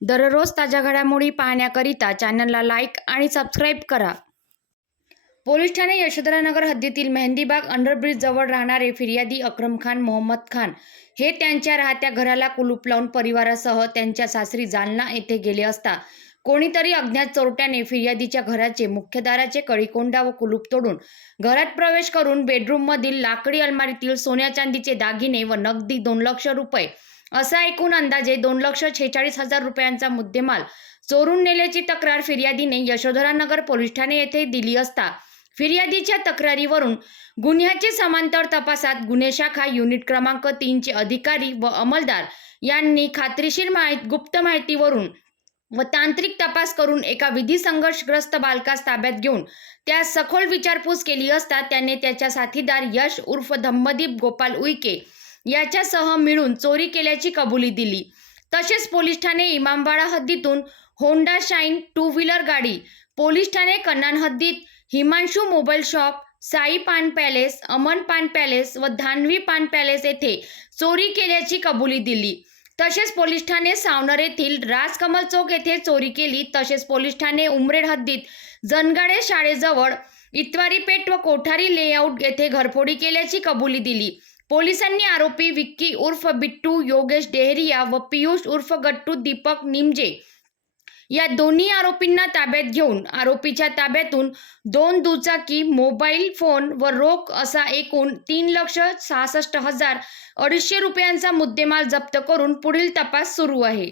दररोज ताज्या घडामोडी पाहण्याकरिता चॅनलला लाईक आणि सबस्क्राईब करा. पोलीस ठाणे यशोधरानगर हद्दीतील मेहंदीबाग अंडरब्रिज जवळ राहणारे फिर्यादी अक्रम खान मोहम्मद खान हे त्यांच्या राहत्या घराला कुलूप लावून परिवारासह त्यांच्या सासरी जालना येथे गेले असता कोणीतरी अज्ञात चोरट्याने फिर्यादीच्या घराचे मुख्य दाराचे कळीकोंडा व कुलूप तोडून घरात प्रवेश करून बेडरूममधील लाकडी अलमारीतील सोन्या चांदीचे दागिने व नगदी दोन लक्ष रुपये असा एकूण अंदाजे दोन लक्ष छेचाळीस हजार रुपयांचा मुद्देमाल. चोरून नेल्याची तक्रार फिर्यादीने यशोधरा नगर पोलीस ठाणे येथे दिली असता फिर्यादीच्या तक्रारीवरून गुन्ह्याचे समांतर तपासात गुन्हे शाखा युनिट क्रमांक तीनचे अधिकारी व अंमलदार यांनी खात्रीशीर माहिती गुप्त माहितीवरून व तांत्रिक तपास करून एका विधी संघर्षग्रस्त बालकास ताब्यात घेऊन त्या सखोल विचारपूस केली असता त्याने त्याच्या साथीदार यश उर्फ धम्मदीप गोपाल उईके याच्यासह मिळून चोरी केल्याची कबुली दिली. तसेच पोलीस ठाणे इमामबाडा हद्दीतून होंडा शाईन टू व्हीलर गाडी पोलीस ठाणे कन्नान हद्दीत हिमांशू मोबाईल शॉप साई पान पॅलेस अमन पान पॅलेस व धानवी पान पॅलेस येथे चोरी केल्याची कबुली दिली. तसेच पोलीस ठाणे सावनर येथील राजकमल चौक येथे चोरी केली. तसेच पोलीस ठाणे उमरेड हद्दीत जनगाडे शाळेजवळ इतवारी पेठ व कोठारी लेआउट येथे घरफोडी केल्याची कबुली दिली. पोलिसांनी आरोपी विक्की उर्फ बिट्टू योगेश डेहरिया व पियुष उर्फ गट्टू दीपक निमजे या दोन्ही आरोपींना ताब्यात घेऊन आरोपीच्या ताब्यातून दोन दुचाकी मोबाईल फोन व रोख असा एकूण तीन लक्ष सहासष्ट हजार अडीचशे रुपयांचा मुद्देमाल जप्त करून पुढील तपास सुरू आहे.